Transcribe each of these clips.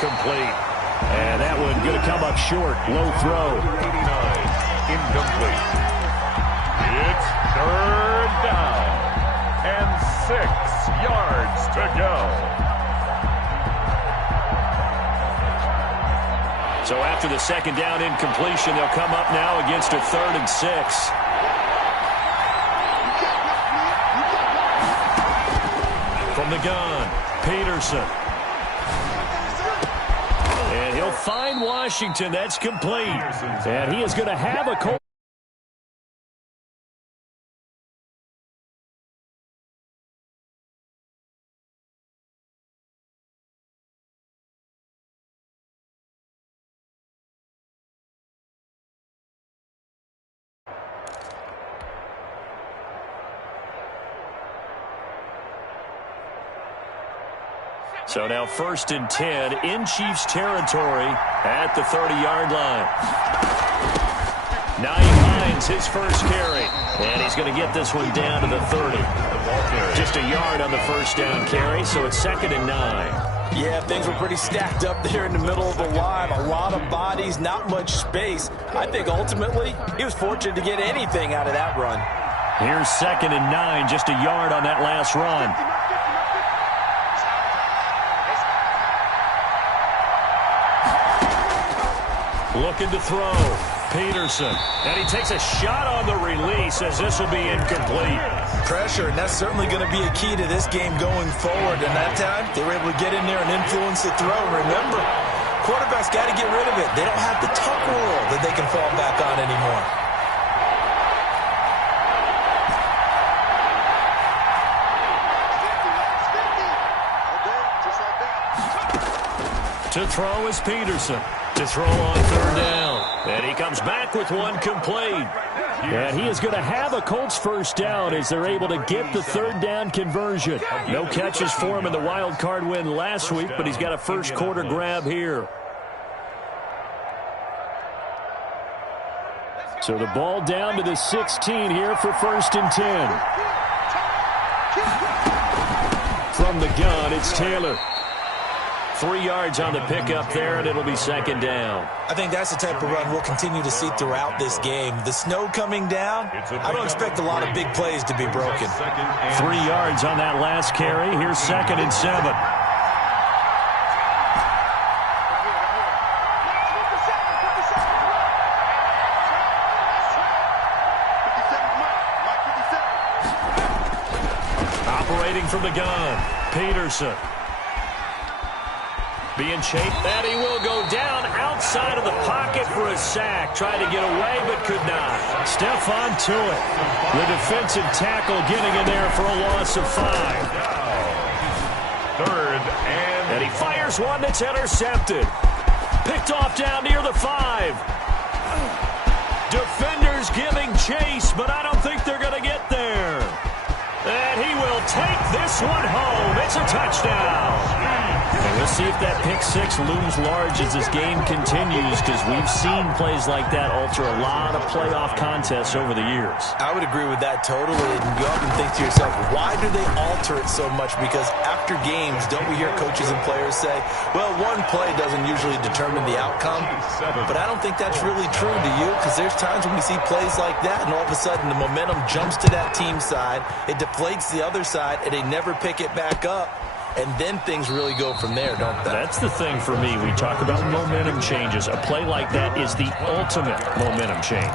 incomplete. And that one going to come up short. Low throw. 89, incomplete. It's third down and 6 yards to go. So after the second down incompletion, they'll come up now against a 3rd and 6. From the gun, Peterson. And he'll find Washington. That's complete. And he is going to have a Colt. So now 1st and 10 in Chiefs territory at the 30-yard line. Nyheim Hines, his first carry. And he's going to get this one down to the 30. Just a yard on the first down carry, so it's 2nd and 9. Yeah, things were pretty stacked up there in the middle of the line. A lot of bodies, not much space. I think ultimately he was fortunate to get anything out of that run. Here's 2nd and 9, just a yard on that last run. Looking to throw. Peterson. And he takes a shot on the release as this will be incomplete. Pressure, and that's certainly going to be a key to this game going forward. And that time, they were able to get in there and influence the throw. Remember, quarterbacks got to get rid of it. They don't have the tuck rule that they can fall back on anymore. To throw is Peterson. To throw on 3rd down. And he comes back with one complete. And he is going to have a Colts first down as they're able to get the 3rd down conversion. No catches for him in the wild card win last week, but he's got a first quarter grab here. So the ball down to the 16 here for 1st and 10. From the gun, it's Taylor. 3 yards on the pickup there, and it'll be 2nd down. I think that's the type of run we'll continue to see throughout this game. The snow coming down, I don't expect a lot of big plays to be broken. 3 yards on that last carry. Here's 2nd and 7. Operating from the gun, Peterson. Being chased, and he will go down outside of the pocket for a sack. Tried to get away, but could not. Stephon Tuitt, the defensive tackle, getting in there for a loss of 5. 3rd and he fires one that's intercepted. Picked off down near the 5. Defenders giving chase, but I don't think they're going to get there. And he will take this one home. It's a touchdown. And we'll see if that pick 6 looms large as this game continues, because we've seen plays like that alter a lot of playoff contests over the years. I would agree with that totally. And you often think to yourself, why do they alter it so much? Because after games, don't we hear coaches and players say, well, one play doesn't usually determine the outcome. But I don't think that's really true, do you? Because there's times when we see plays like that, and all of a sudden the momentum jumps to that team side. It deflates the other side, and they never pick it back up. And then things really go from there, don't they? That's the thing for me. We talk about momentum changes. A play like that is the ultimate momentum change.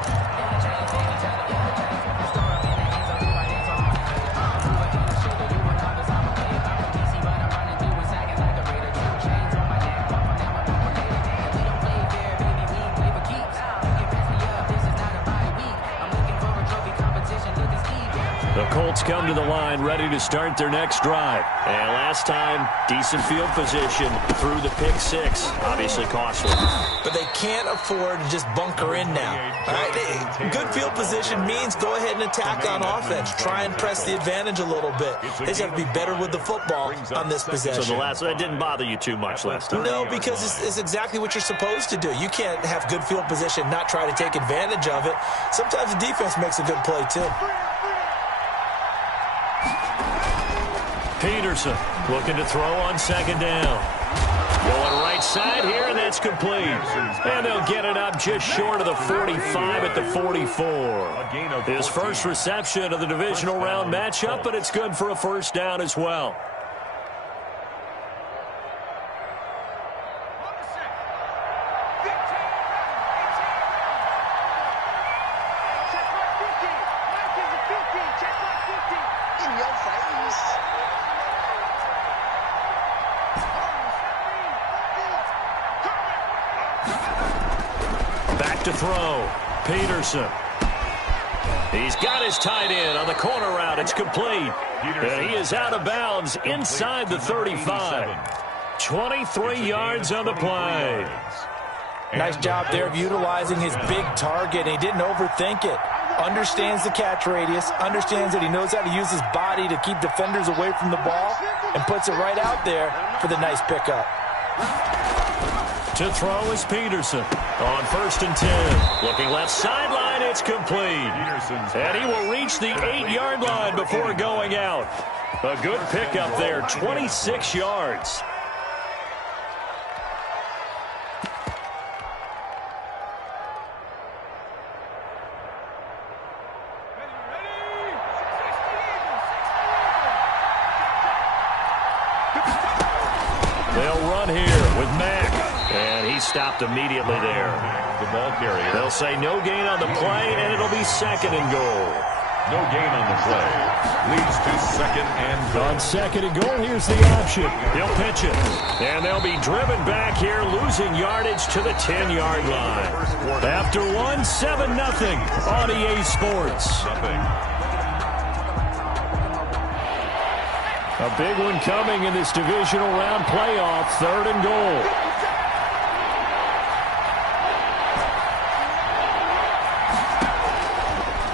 The Colts come to the line ready to start their next drive. And last time, decent field position through the pick 6. Obviously costly. But they can't afford to just bunker in now. All right? Good field position means go ahead and attack on offense. Try and press the advantage a little bit. They just have to be better with the football on this possession. So that didn't bother you too much last time? No, because it's exactly what you're supposed to do. You can't have good field position, not try to take advantage of it. Sometimes the defense makes a good play, too. Peterson looking to throw on 2nd down. Going right side. complete. And they'll get it up just short of the 45 at the 44. His first reception of the divisional round matchup, but it's good for a first down as well. To throw, Peterson. He's got his tight end on the corner route. It's complete. And he is out of bounds inside the 35. 23 yards on the play. Nice job there of utilizing his big target. He didn't overthink it. Understands the catch radius. Understands that he knows how to use his body to keep defenders away from the ball. And puts it right out there for the nice pickup. To throw is Peterson on 1st and 10. Looking left sideline, it's complete. And he will reach the 8-yard line before going out. A good pickup there, 26 yards. They'll run here with Mack. And he stopped immediately there. The ball carrier. They'll say no gain on the play, and it'll be 2nd and goal. No gain on the play. Leads to 2nd and goal. On 2nd and goal, here's the option. He'll pitch it. And they'll be driven back here, losing yardage to the 10-yard line. After 1, 7-0 on EA Sports. A big one coming in this divisional round playoff. 3rd and goal.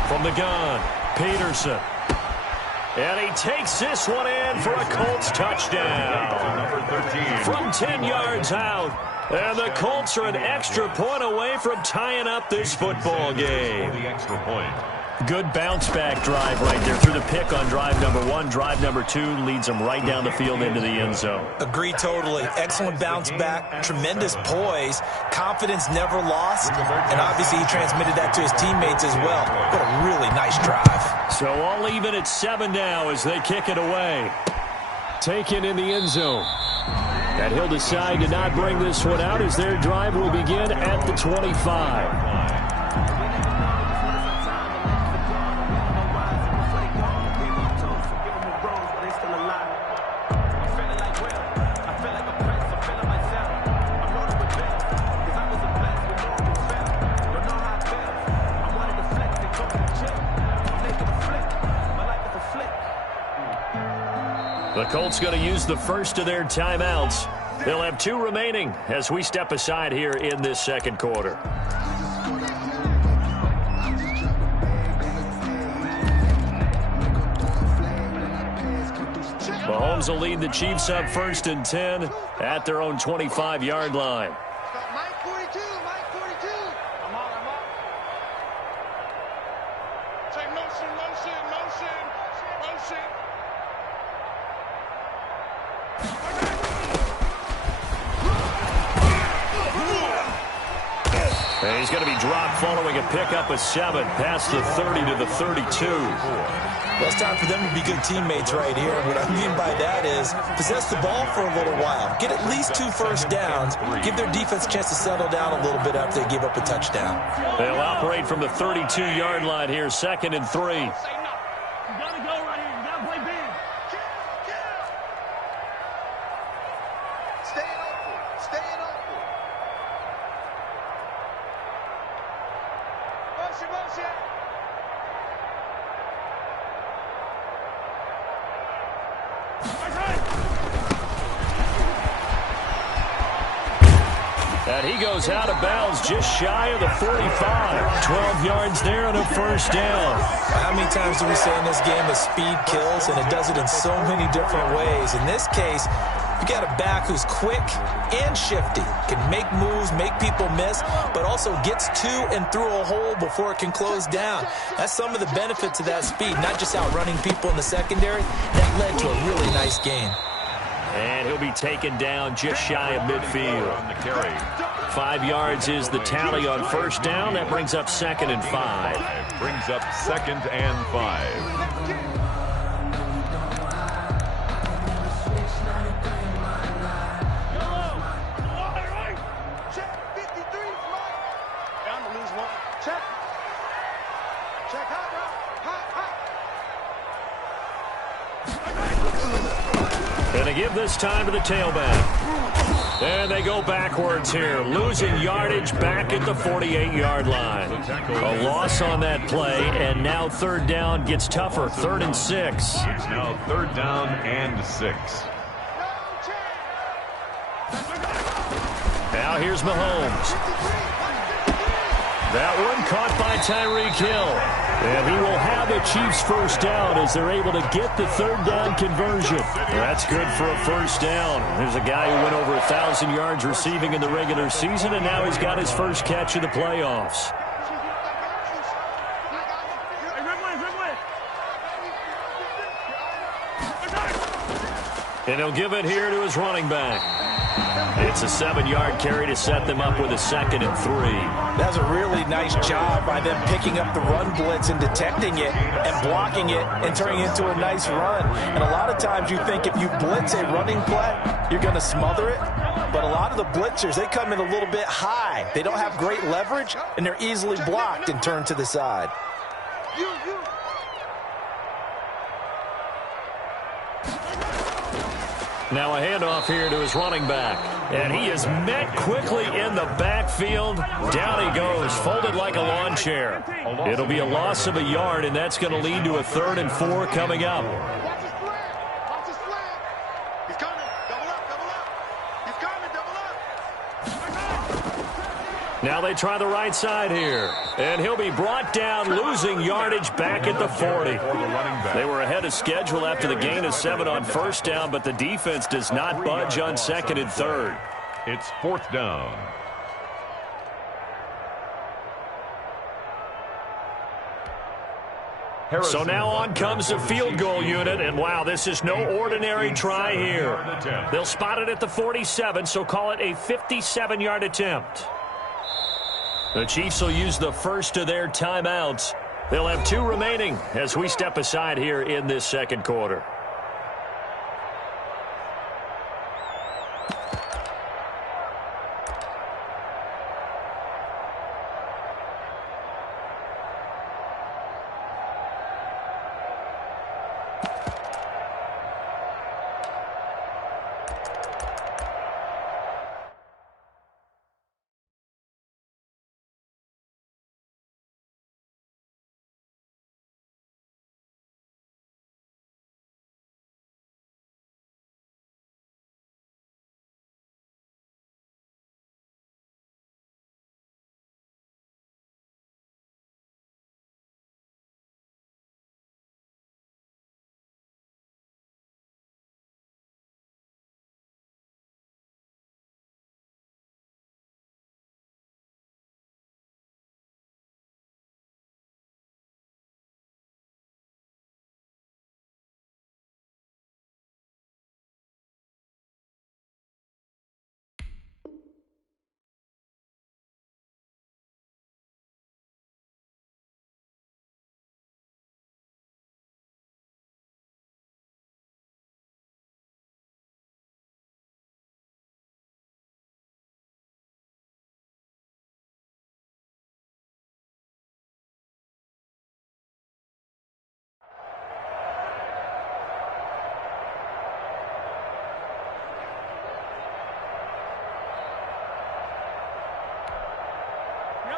From the gun, Peterson. And he takes this one in for a Colts touchdown. Number 13. From 10 yards out. And the Colts are an extra point away from tying up this football game. The extra point. Good bounce-back drive right there. Through the pick on drive number 1. Drive number 2 leads them right down the field into the end zone. Agree totally. Excellent bounce back. Tremendous poise. Confidence never lost. And obviously he transmitted that to his teammates as well. What a really nice drive. So all even at 7 now as they kick it away. Taken in the end zone. And he'll decide to not bring this one out as their drive will begin at the 25. The Colts going to use the first of their timeouts. They'll have 2 remaining as we step aside here in this 2nd quarter. Mahomes will lead the Chiefs up 1st and 10 at their own 25-yard line. And he's going to be dropped following a pickup of 7 past the 30 to the 32. Well, it's time for them to be good teammates right here. What I mean by that is possess the ball for a little while. Get at least 2 first downs. Give their defense a chance to settle down a little bit after they give up a touchdown. They'll operate from the 32-yard line here, 2nd and 3. And he goes out of bounds just shy of the 45. 12 yards there and a first down. How many times do we say in this game that speed kills, and it does it in so many different ways? In this case, you got a back who's quick and shifty, can make moves, make people miss, but also gets to and through a hole before it can close down. That's some of the benefits of that speed, not just outrunning people in the secondary. That led to a really nice game. And he'll be taken down just shy of midfield. On the carry. 5 yards is the tally on first down. That brings up 2nd and 5. Brings up 2nd and 5. Going to give this time to the tailback. And they go backwards here, losing yardage back at the 48-yard line. A loss on that play, and now 3rd down gets tougher, 3rd and 6. It's now 3rd down and 6. Now here's Mahomes. That one caught by Tyreek Hill. And he will have the Chiefs first down as they're able to get the 3rd down conversion. That's good for a first down. There's a guy who went over 1,000 yards receiving in the regular season, and now he's got his first catch in the playoffs. And he'll give it here to his running back. It's a 7-yard carry to set them up with a 2nd and 3. That's a really nice job by them picking up the run blitz and detecting it and blocking it and turning it into a nice run. And a lot of times you think if you blitz a running play, you're going to smother it. But a lot of the blitzers, they come in a little bit high. They don't have great leverage, and they're easily blocked and turned to the side. Now a handoff here to his running back. And he is met quickly in the backfield. Down he goes, folded like a lawn chair. It'll be a loss of a yard, and that's going to lead to a 3rd and 4 coming up. Now they try the right side here. And he'll be brought down, losing yardage back at the 40. They were ahead of schedule after the gain of 7 on first down, but the defense does not budge on 2nd and 3rd. It's 4th down. So now on comes the field goal unit, and wow, this is no ordinary try here. They'll spot it at the 47, so call it a 57-yard attempt. The Chiefs will use the first of their timeouts. They'll have 2 remaining as we step aside here in this 2nd quarter.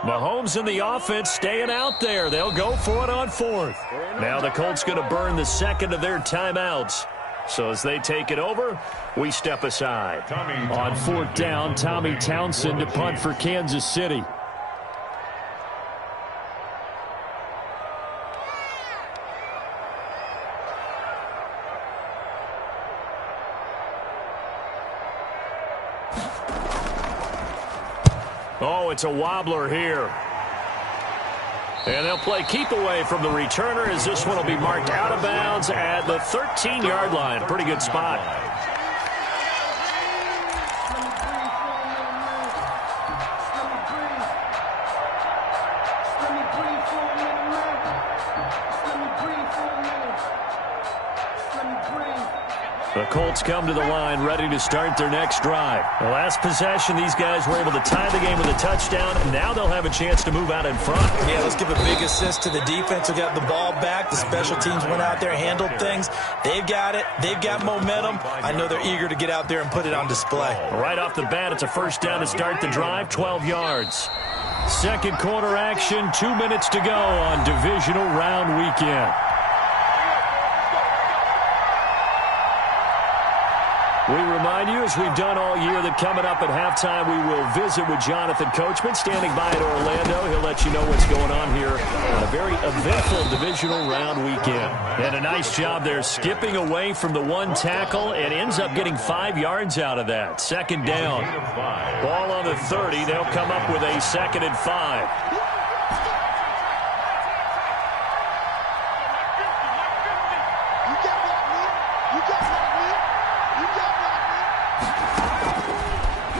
Mahomes and the offense staying out there. They'll go for it on 4th. Now the Colts going to burn the 2nd of their timeouts. So as they take it over, we step aside. On 4th down, Tommy Townsend to punt for Kansas City. Oh, it's a wobbler here. And they'll play keep away from the returner as this one will be marked out of bounds at the 13-yard line. Pretty good spot. The Colts come to the line ready to start their next drive. The last possession, these guys were able to tie the game with a touchdown, and now they'll have a chance to move out in front. Yeah, let's give a big assist to the defense who got the ball back. The special teams went out there, handled things. They've got it. They've got momentum. I know they're eager to get out there and put it on display. Right off the bat, it's a first down to start the drive, 12 yards. Second quarter action, 2 minutes to go on divisional round weekend. We remind you, as we've done all year, that coming up at halftime, we will visit with Jonathan Coachman, standing by in Orlando. He'll let you know what's going on here on a very eventful divisional round weekend. And a nice job there skipping away from the one tackle and ends up getting 5 yards out of that. Second down. Ball on the 30. They'll come up with a 2nd and 5.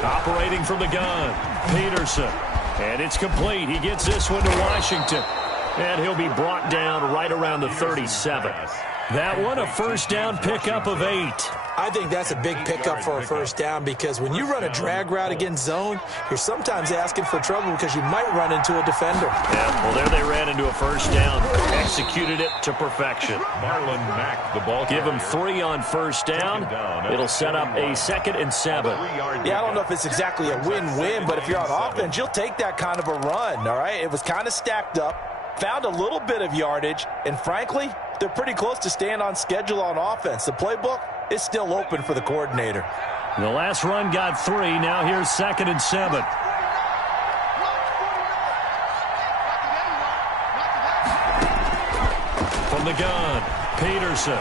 Operating from the gun, Peterson. And it's complete. He gets this one to Washington. And he'll be brought down right around the 37. That one, a first down pickup of 8. I think that's a big pickup for a first down because when you run a drag route against zone, you're sometimes asking for trouble because you might run into a defender. Yeah, well, there they ran into a first down. Executed it to perfection. Marlon Mack, the ball. Give him 3 on first down. It'll set up a 2nd and 7. Yeah, I don't know if it's exactly a win-win, but if you're on offense, you'll take that kind of a run, all right? It was kind of stacked up, found a little bit of yardage, and frankly, they're pretty close to staying on schedule on offense. The playbook is still open for the coordinator. The last run got 3. Now here's 2nd and 7. From the gun, Peterson.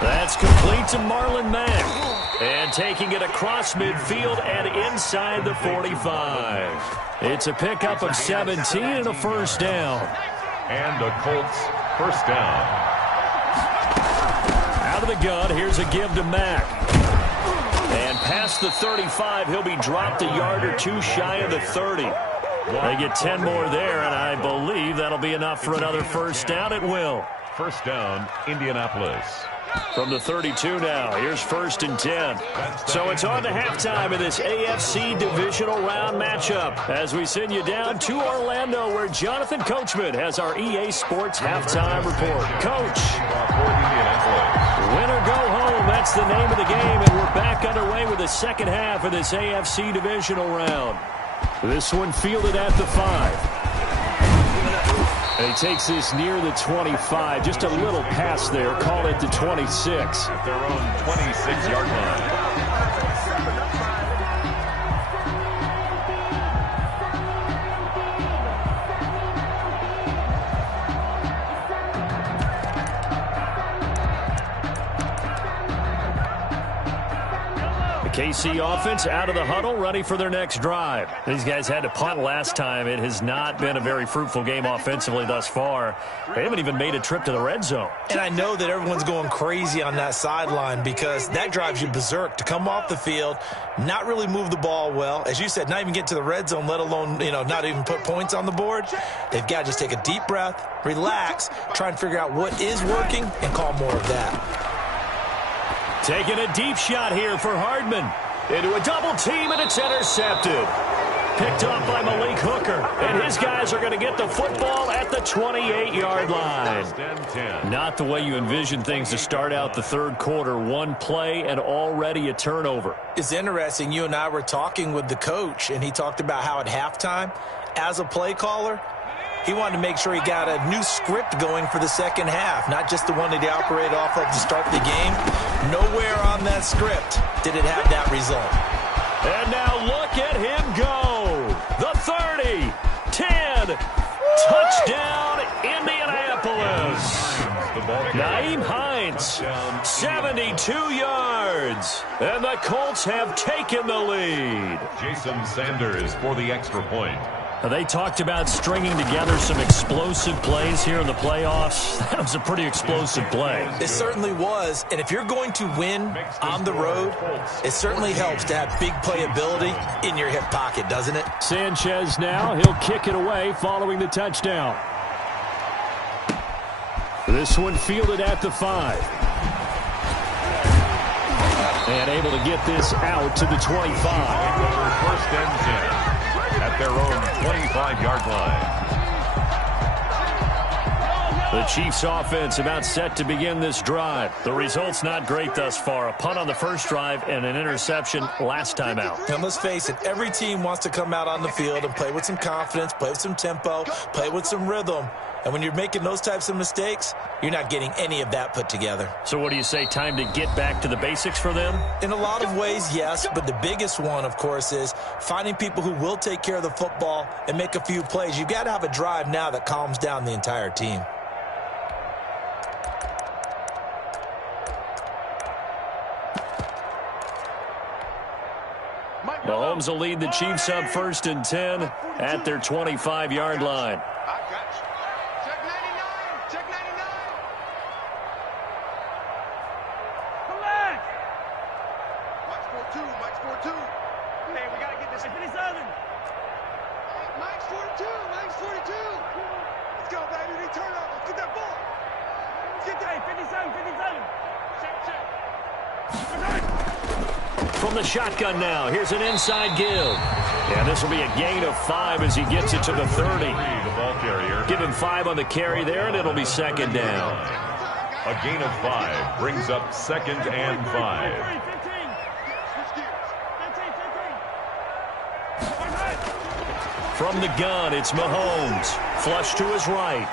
That's complete to Marlon Mack. And taking it across midfield and inside the 45. It's a pickup of 17 and a first down. And the Colts first down. Out of the gun, here's a give to Mack. And past the 35, he'll be dropped a yard or 2 shy of the 30. They get 10 more there, and I believe that'll be enough for another first down. It will. First down, Indianapolis. From the 32 now, here's 1st and 10. So it's on to halftime of this AFC divisional round matchup as we send you down to Orlando where Jonathan Coachman has our EA Sports halftime report. Coach. Win or go home, that's the name of the game, and we're back underway with the second half of this AFC divisional round. This one fielded at the 5. And he takes this near the 25. Just a little pass there. Call it the 26. At their own 26-yard line. KC offense out of the huddle, ready for their next drive. These guys had to punt last time. It has not been a very fruitful game offensively thus far. They haven't even made a trip to the red zone. And I know that everyone's going crazy on that sideline because that drives you berserk to come off the field, not really move the ball well. As you said, not even get to the red zone, let alone, not even put points on the board. They've got to just take a deep breath, relax, try and figure out what is working, and call more of that. Taking a deep shot here for Hardman. Into a double team, and it's intercepted. Picked off by Malik Hooker. And his guys are going to get the football at the 28-yard line. Not the way you envision things to start out the third quarter. One play and already a turnover. It's interesting. You and I were talking with the coach, and he talked about how at halftime, as a play caller, he wanted to make sure he got a new script going for the second half, not just the one that he operated off of to start the game. Nowhere on that script did it have that result. And now look at him go. The 30, 10, touchdown Indianapolis. Nyheim Hines, 72 yards. And the Colts have taken the lead. Jason Sanders for the extra point. They talked about stringing together some explosive plays here in the playoffs. That was a pretty explosive play. It certainly was. And if you're going to win on the road, it certainly helps to have big playability in your hip pocket, doesn't it? Sanchez now. He'll kick it away following the touchdown. This one fielded at the 5. And able to get this out to the 25. First and 10 at their own 25-yard line. The Chiefs offense about set to begin this drive. The result's not great thus far. A punt on the first drive and an interception last time out. And let's face it, every team wants to come out on the field and play with some confidence, play with some tempo, play with some rhythm. And when you're making those types of mistakes, you're not getting any of that put together. So what do you say, time to get back to the basics for them? In a lot of ways, yes, but the biggest one, of course, is finding people who will take care of the football and make a few plays. You've got to have a drive now that calms down the entire team. Mahomes will lead the Chiefs up 1st and 10 at their 25-yard line. Check 99. Check 99. Come back. Mike's 4-2. Mike's 4-2. Hey, we got to get this. Hey, 57. Mike's 42. Mike's 42. Let's go, baby. They turn up. Let's get that ball. Let's get that. 57. 57. Check. From the shotgun now, here's an inside give. And this will be a gain of 5 as he gets it to the 30. The ball carrier. Give him 5 on the carry there, and it'll be 2nd down. A gain of 5 brings up 2nd and 5. From the gun, it's Mahomes. Flush to his right.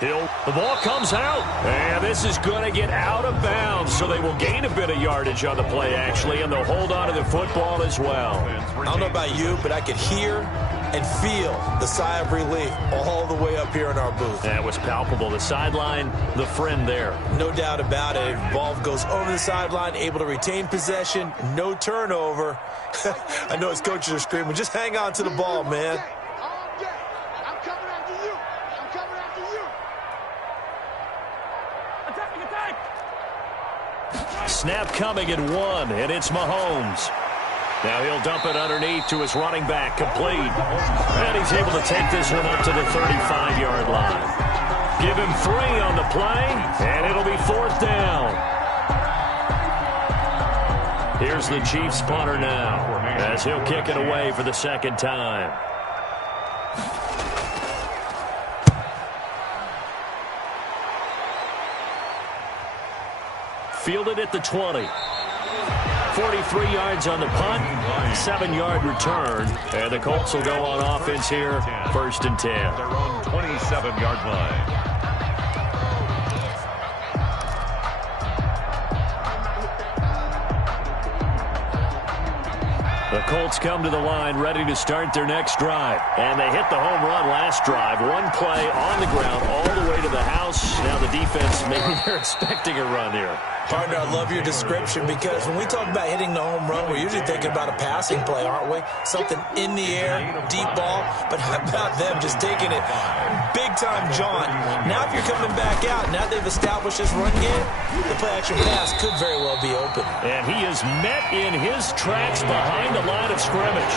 The ball comes out, and this is going to get out of bounds, so they will gain a bit of yardage on the play, actually, and they'll hold on to the football as well. I don't know about you, but I could hear and feel the sigh of relief all the way up here in our booth. That was palpable. The sideline, the friend there. No doubt about it. Ball goes over the sideline, able to retain possession, no turnover. I know his coaches are screaming, just hang on to the ball, man. Snap coming at 1, and it's Mahomes. Now he'll dump it underneath to his running back, complete. And he's able to take this one up to the 35-yard line. Give him 3 on the play, and it'll be 4th down. Here's the Chiefs punter now, as he'll kick it away for the 2nd time. Fielded at the 20. 43 yards on the punt, 7-yard return, and the Colts will go on offense here, 1st and 10. Their own 27-yard line. The Colts come to the line ready to start their next drive. And they hit the home run last drive. One play on the ground all the way to the house. Now the defense, maybe they're expecting a run here. Partner, I love your description because when we talk about hitting the home run, we're usually thinking about a passing play, aren't we? Something in the air, deep ball. But how about them just taking it big-time jaunt? Now if you're coming back out, now they've established this run game, the play-action pass could very well be open. And he is met in his tracks behind the line of scrimmage.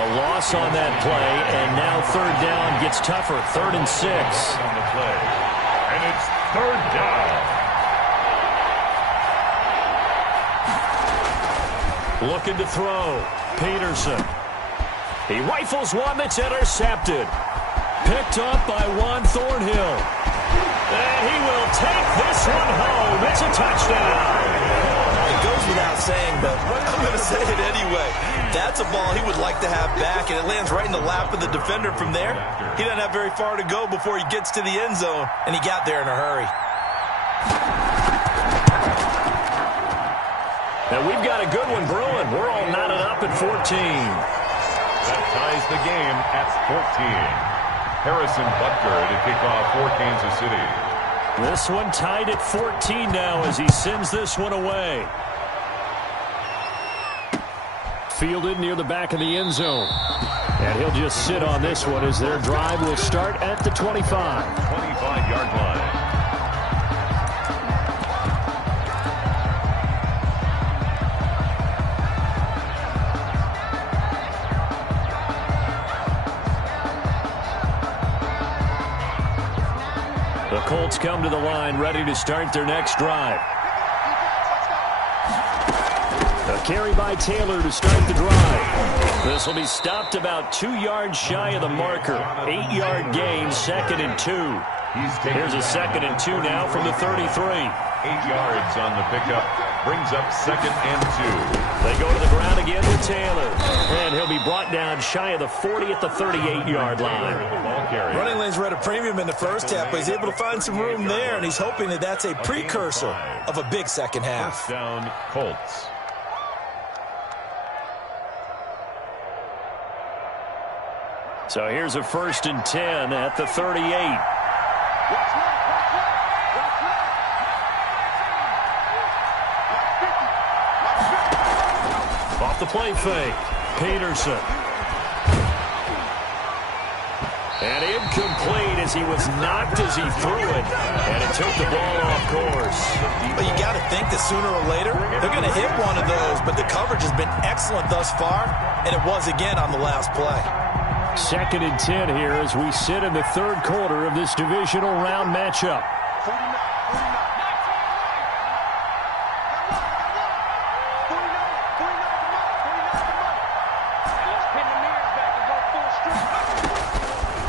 A loss on that play, and now 3rd down gets tougher, 3rd and 6. On the play. And it's 3rd down. Looking to throw. Peterson. He rifles one that's intercepted. Picked up by Juan Thornhill. And he will take this one home. It's a touchdown. It goes without saying, but I'm going to say it anyway. That's a ball he would like to have back, and it lands right in the lap of the defender from there. He doesn't have very far to go before he gets to the end zone, and he got there in a hurry. And we've got a good one brewing. We're all knotted up at 14. That ties the game at 14. Harrison Butker to kick off for Kansas City. This one tied at 14 now as he sends this one away. Fielded near the back of the end zone. And he'll just sit on this one as their drive will start at the 25. 25-yard line. The Colts come to the line ready to start their next drive. A carry by Taylor to start the drive. This will be stopped about 2 yards shy of the marker. 8-yard gain, 2nd and 2. Here's a 2nd and 2 now from the 33. 8 yards on the pickup. Brings up 2nd and 2. They go to the ground again with Taylor. And he'll be brought down shy of the 40 at the 38-yard line. Running lanes were at a premium in the first half, but he's able to find some room there, and he's hoping that that's a precursor of a big second half. First down, Colts. So here's a 1st and 10 at the 38. Off the play fake, Peterson. And incomplete as he was knocked as he threw it. And it took the ball off course. But you got to think that sooner or later, they're going to hit one of those. But the coverage has been excellent thus far, and it was again on the last play. 2nd and 10 here as we sit in the 3rd quarter of this divisional round matchup.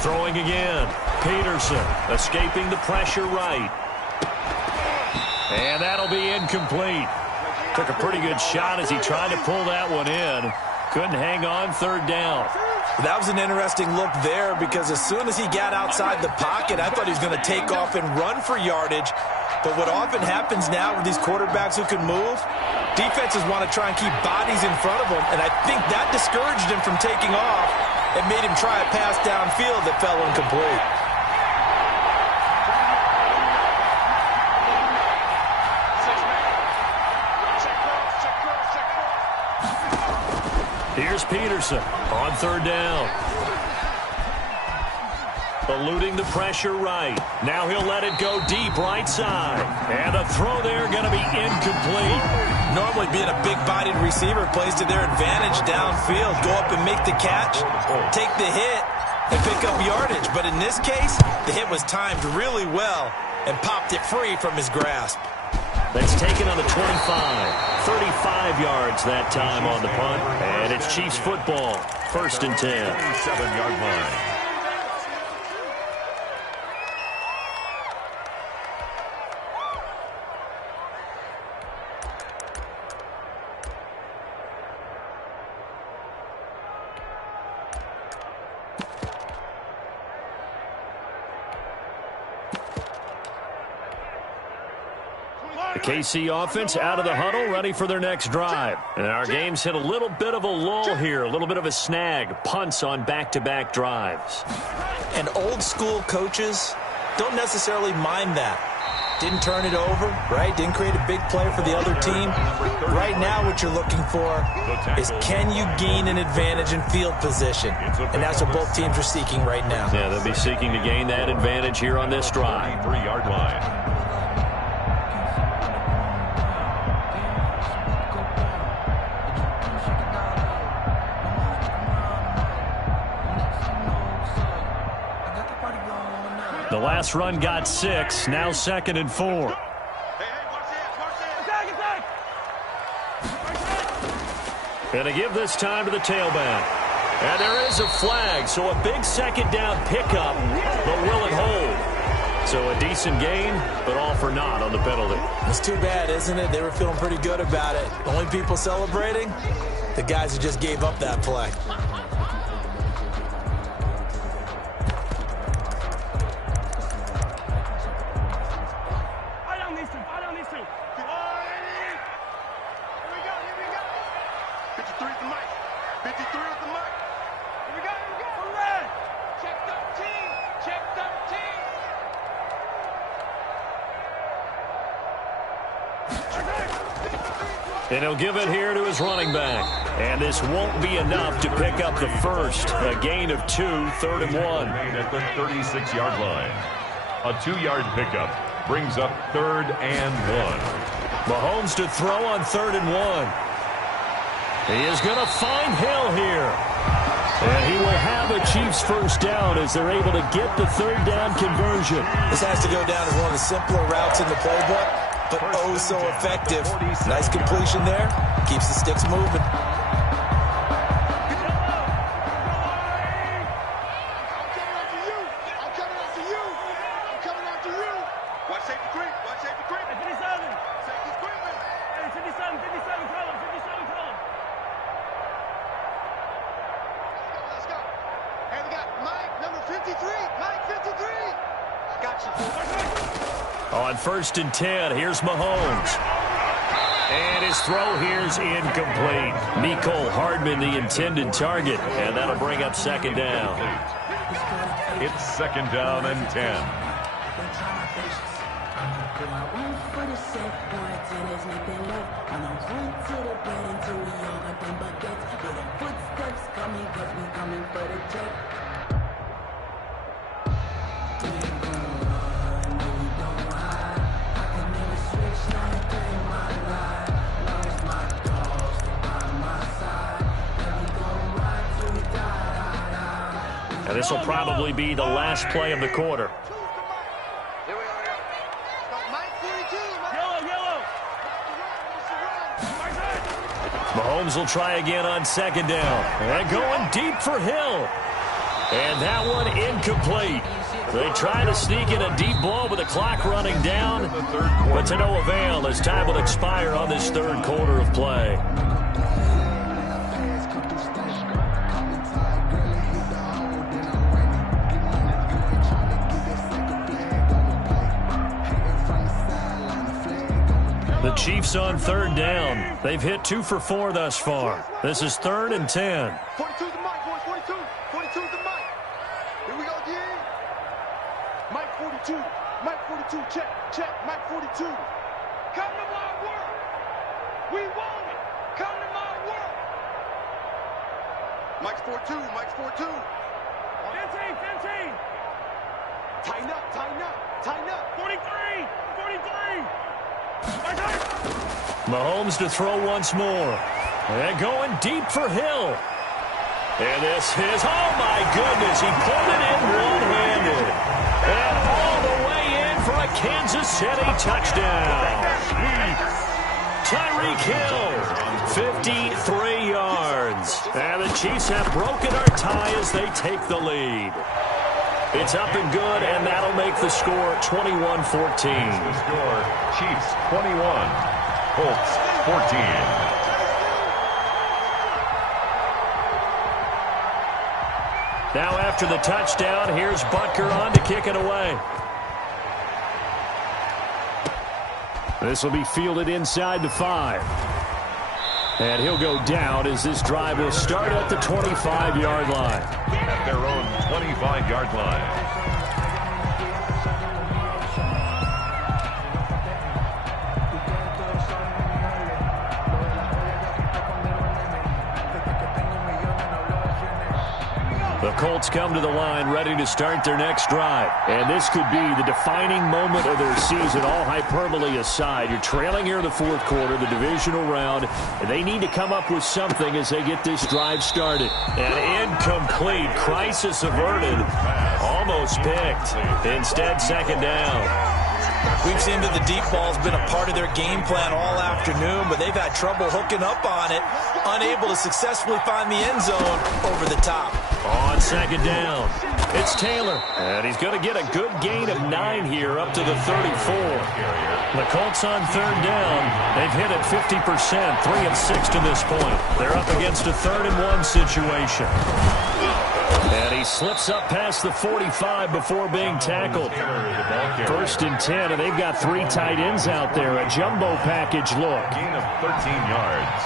Throwing again. Peterson escaping the pressure right. And that'll be incomplete. Took a pretty good shot as he tried to pull that one in. Couldn't hang on, 3rd down. That was an interesting look there because as soon as he got outside the pocket, I thought he was going to take off and run for yardage. But what often happens now with these quarterbacks who can move, defenses want to try and keep bodies in front of them, and I think that discouraged him from taking off and made him try a pass downfield that fell incomplete. Here's Peterson on 3rd down. Eluding the pressure right. Now he'll let it go deep right side. And the throw there going to be incomplete. Normally being a big-bodied receiver plays to their advantage downfield. Go up and make the catch, take the hit, and pick up yardage. But in this case, the hit was timed really well and popped it free from his grasp. That's taken on the 25. 35 yards that time on the punt. And it's Chiefs football. 1st and 10. 7-yard line. The KC offense out of the huddle, ready for their next drive. And our game's hit a little bit of a lull here, a little bit of a snag. Punts on back-to-back drives. And old-school coaches don't necessarily mind that. Didn't turn it over, right? Didn't create a big play for the other team. Right now what you're looking for is can you gain an advantage in field position? And that's what both teams are seeking right now. Yeah, they'll be seeking to gain that advantage here on this drive. 3-yard line. The last run got 6, now 2nd and 4. And to give this time to the tailback. And there is a flag, so a big 2nd down pickup, but will it hold? So a decent gain, but all for naught on the penalty. It's too bad, isn't it? They were feeling pretty good about it. The only people celebrating, the guys who just gave up that play. And he'll give it here to his running back. And this won't be enough to pick up the first. A gain of 2, 3rd and 1. At the 36-yard line. A 2-yard pickup brings up 3rd and 1. Mahomes to throw on 3rd and 1. He is going to find Hill here. And he will have a Chiefs first down as they're able to get the 3rd down conversion. This has to go down as one of the simpler routes in the playbook. but oh so effective. Nice completion there. Keeps the sticks moving. On 1st and 10, here's Mahomes. And his throw here's incomplete. Mecole Hardman, the intended target, and that'll bring up 2nd down. It's 2nd down and 10. And this will probably be the last play of the quarter. Mahomes will try again on 2nd down. And going deep for Hill. And that one incomplete. They try to sneak in a deep ball with the clock running down, but to no avail as time will expire on this 3rd quarter of play. The Chiefs on 3rd down. They've hit 2 for 4 thus far. This is 3rd and 10. 42 the mic, boys. 42. 42 the mic. Here we go, D. Mike 42. Mike 42. Check. Check. Mike 42. Come to my world. We want it. Come to my world. Mike's 42. Mike's 42. 15. 15. Tighten up. Tighten up. Tighten up. 43. 43. Mahomes to throw once more. And going deep for Hill. And this is, oh my goodness, he pulled it in one-handed. And all the way in for a Kansas City touchdown. Tyreek Hill, 53 yards. And the Chiefs have broken our tie as they take the lead. It's up and good, and that'll make the score 21-14. The score, Chiefs 21, Colts 14. Now after the touchdown, here's Butker on to kick it away. This will be fielded inside the 5. And he'll go down as this drive will start at the 25-yard line. At their own 25-yard line. The Colts come to the line ready to start their next drive. And this could be the defining moment of their season, all hyperbole aside. You're trailing here in the 4th quarter, the divisional round, and they need to come up with something as they get this drive started. An incomplete, crisis averted, almost picked. Instead, 2nd down. We've seen that the deep ball's been a part of their game plan all afternoon, but they've had trouble hooking up on it, unable to successfully find the end zone over the top. On 2nd down, it's Taylor, and he's going to get a good gain of 9 here up to the 34. The Colts on 3rd down. They've hit it 50%, 3 of 6 to this point. They're up against a 3rd and 1 situation. And he slips up past the 45 before being tackled. 1st and 10, and they've got 3 tight ends out there. A jumbo package look. Gain of 13 yards.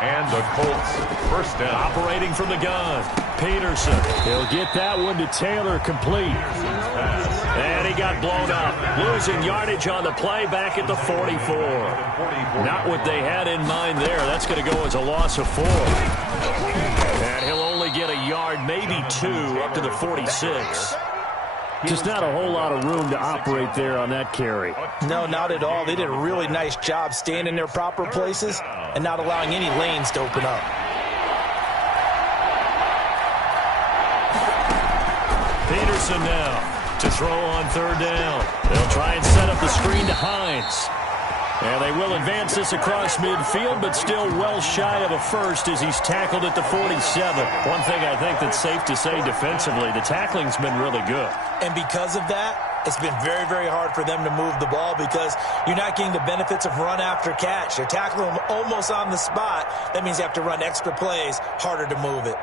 And the Colts 1st down. Operating from the gun. Peterson. He'll get that one to Taylor complete. And he got blown up. Losing yardage on the play back at the 44. Not what they had in mind there. That's going to go as a loss of 4. And he'll only get a yard, maybe 2, up to the 46. Just not a whole lot of room to operate there on that carry. No, not at all. They did a really nice job staying in their proper places and not allowing any lanes to open up. Peterson now to throw on 3rd down. They'll try and set up the screen to Hines. And they will advance this across midfield, but still well shy of a first as he's tackled at the 47. One thing I think that's safe to say defensively, the tackling's been really good. And because of that, it's been very, very hard for them to move the ball because you're not getting the benefits of run after catch. They're tackling them almost on the spot. That means you have to run extra plays, harder to move it.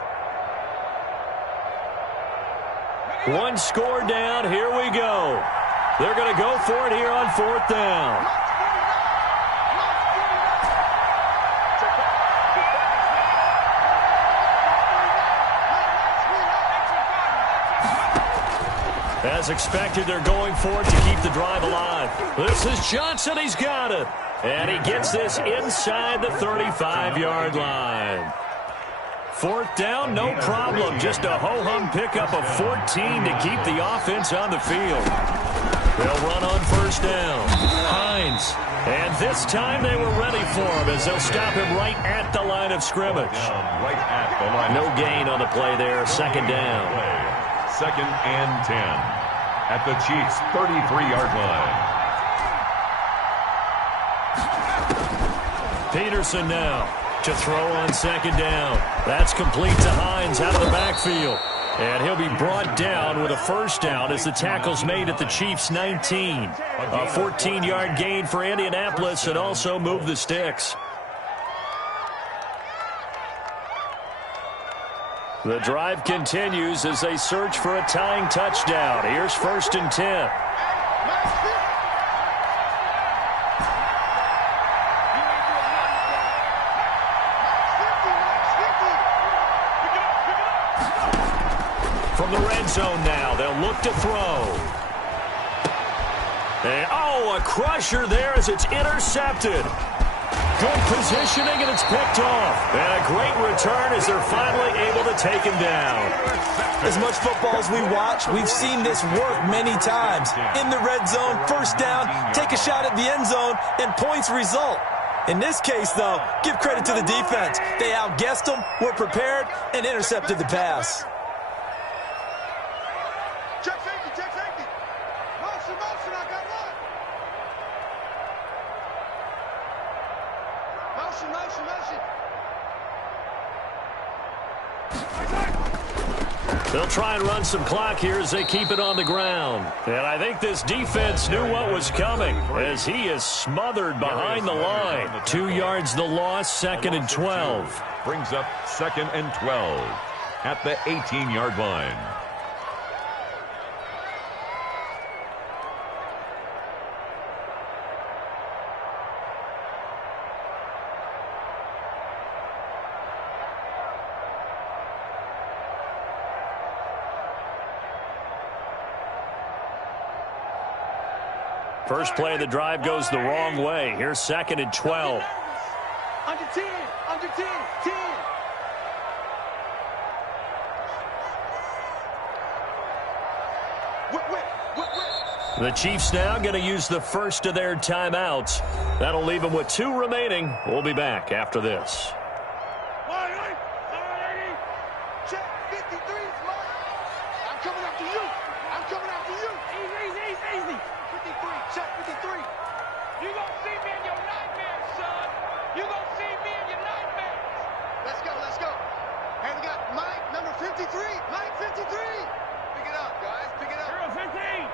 One score down, here we go. They're going to go for it here on 4th down. As expected, they're going for it to keep the drive alive. This is Johnson. He's got it. And he gets this inside the 35-yard line. 4th down, no problem. Just a ho-hum pickup of 14 to keep the offense on the field. They'll run on 1st down. Hines. And this time they were ready for him as they'll stop him right at the line of scrimmage. No gain on the play there. 2nd down. 2nd and 10 at the Chiefs' 33-yard line. Peterson now to throw on 2nd down. That's complete to Hines out of the backfield. And he'll be brought down with a 1st down as the tackle's made at the Chiefs' 19. A 14-yard gain for Indianapolis and also move the sticks. The drive continues as they search for a tying touchdown. Here's 1st and 10. From the red zone now, they'll look to throw. And, a crusher there as it's intercepted. Good positioning, and it's picked off. And a great return as they're finally able to take him down. As much football as we watch, we've seen this work many times. In the red zone, 1st down, take a shot at the end zone, and points result. In this case, though, give credit to the defense. They outguessed them, were prepared, and intercepted the pass. Check safety, check safety. Motion, motion, I got one. Motion, motion, motion. They'll try and run some clock here as they keep it on the ground. And I think this defense knew what was coming as he is smothered behind the line. 2 yards the loss, 2nd and 12. Brings up 2nd and 12 at the 18-yard line. First play of the drive goes the wrong way. Here's 2nd and 12. Under 10, under 10, 10. The Chiefs now going to use the first of their timeouts. That'll leave them with 2 remaining. We'll be back after this. Check 53, I'm coming after you. I'm coming after you. Easy, easy, easy. 53, check 53. You gonna see me in your nightmares, son. You gonna see me in your nightmares. Let's go, let's go. Hey, we got Mike, number 53. Mike 53. Pick it up, guys. Pick it up. 15.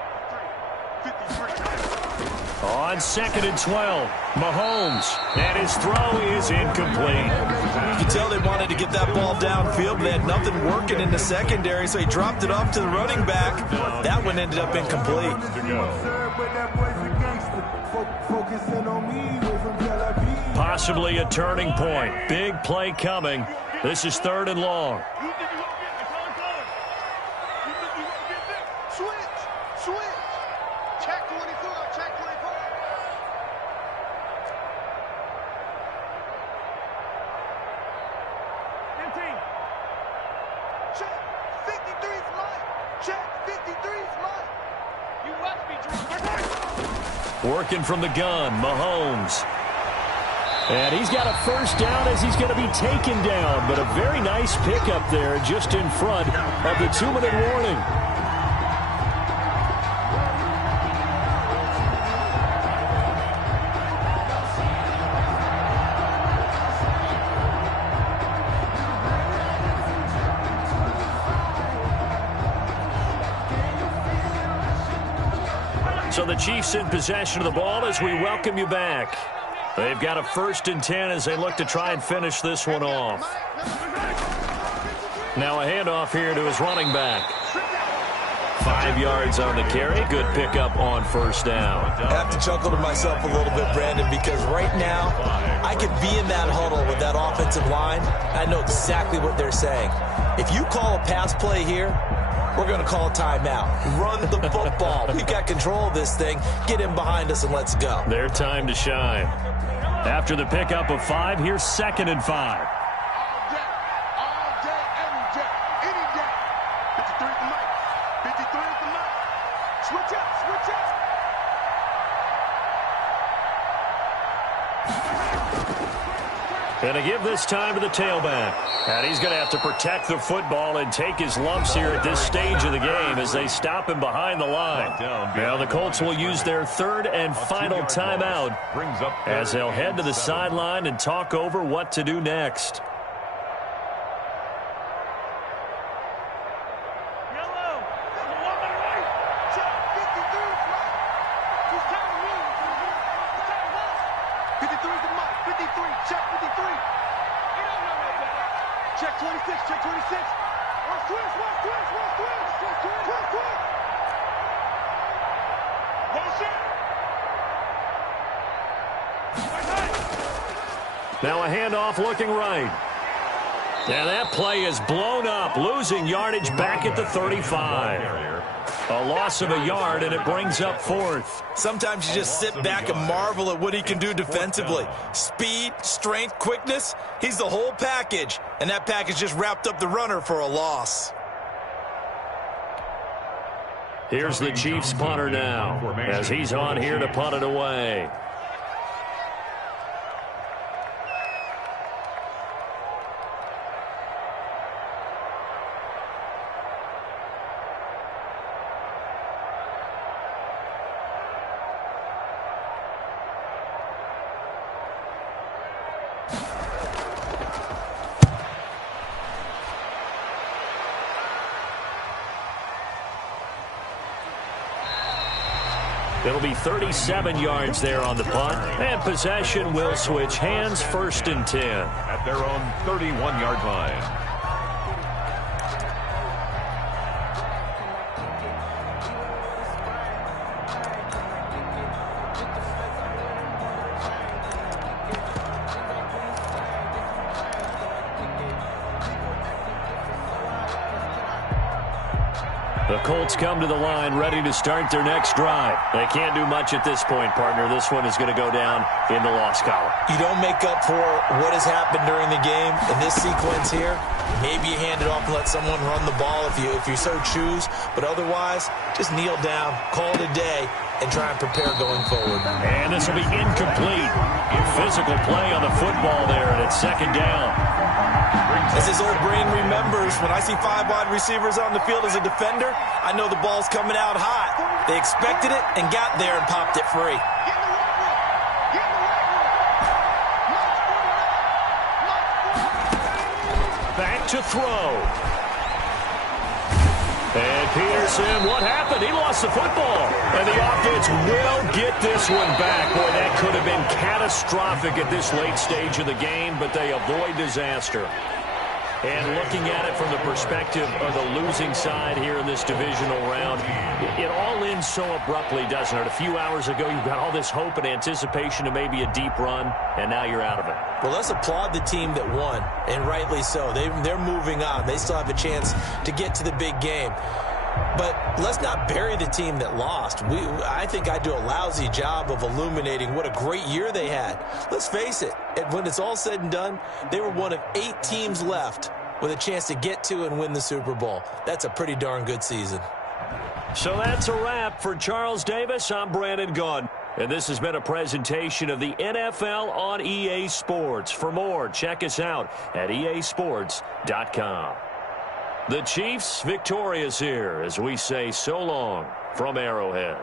53. On 2nd and 12, Mahomes. And his throw is incomplete. You can tell they wanted to get that ball downfield, but they had nothing working in the secondary, so he dropped it off to the running back. That one ended up incomplete. Possibly a turning point. Big play coming. This is 3rd and long. Switch. Check 24, check 24. Check 53's mine. Check 53's mine. You must be Drew. Working from the gun, Mahomes. And he's got a 1st down as he's going to be taken down. But a very nice pickup there just in front of the 2-minute warning. So the Chiefs in possession of the ball as we welcome you back. They've got a 1st and 10 as they look to try and finish this one off. Now a handoff here to his running back. 5 yards on the carry. Good pickup on 1st down. I have to chuckle to myself a little bit, Brandon, because right now I could be in that huddle with that offensive line. I know exactly what they're saying. If you call a pass play here, we're going to call a timeout. Run the football. We've got control of this thing. Get in behind us and let's go. Their time to shine. After the pickup of 5, here's 2nd and 5. Going to give this time to the tailback. And he's going to have to protect the football and take his lumps here at this stage of the game as they stop him behind the line. Now the Colts will use their 3rd and final timeout as they'll head to the sideline and talk over what to do next. Check 26, check 26. Watch twist, watch twist, watch twist. Twist, twist, twist, twist. Motion. Now a handoff looking right. And that play is blown up, losing yardage back at the 35. A loss of a yard, and it brings up 4th. Sometimes you just sit back and marvel at what he can do defensively. Speed, strength, quickness, he's the whole package. And that package just wrapped up the runner for a loss. Here's the Chiefs punter now as he's on here to punt it away. It'll be 37 yards there on the punt, and possession will switch hands, 1st and 10. At their own 31-yard line. The Colts come to the line ready to start their next drive. They can't do much at this point, partner. This one is going to go down in the loss column. You don't make up for what has happened during the game in this sequence here. Maybe you hand it off and let someone run the ball if you so choose. But otherwise, just kneel down, call it a day, and try and prepare going forward. And this will be incomplete. Physical play on the football there, and it's 2nd down. As his old brain remembers, when I see 5 wide receivers on the field as a defender, I know the ball's coming out hot. They expected it and got there and popped it free. Back to throw. And Peterson, what happened? He lost the football. And the offense will get this one back. Boy, that could have been catastrophic at this late stage of the game, but they avoid disaster. And looking at it from the perspective of the losing side here in this divisional round, it all ends so abruptly, doesn't it? A few hours ago, you've got all this hope and anticipation of maybe a deep run, and now you're out of it. Well, let's applaud the team that won, and rightly so. They're moving on. They still have a chance to get to the big game. But let's not bury the team that lost. I think I do a lousy job of illuminating what a great year they had. Let's face it, when it's all said and done, they were one of 8 teams left with a chance to get to and win the Super Bowl. That's a pretty darn good season. So that's a wrap for Charles Davis. I'm Brandon Gaudin. And this has been a presentation of the NFL on EA Sports. For more, check us out at easports.com. The Chiefs victorious here as we say so long from Arrowhead.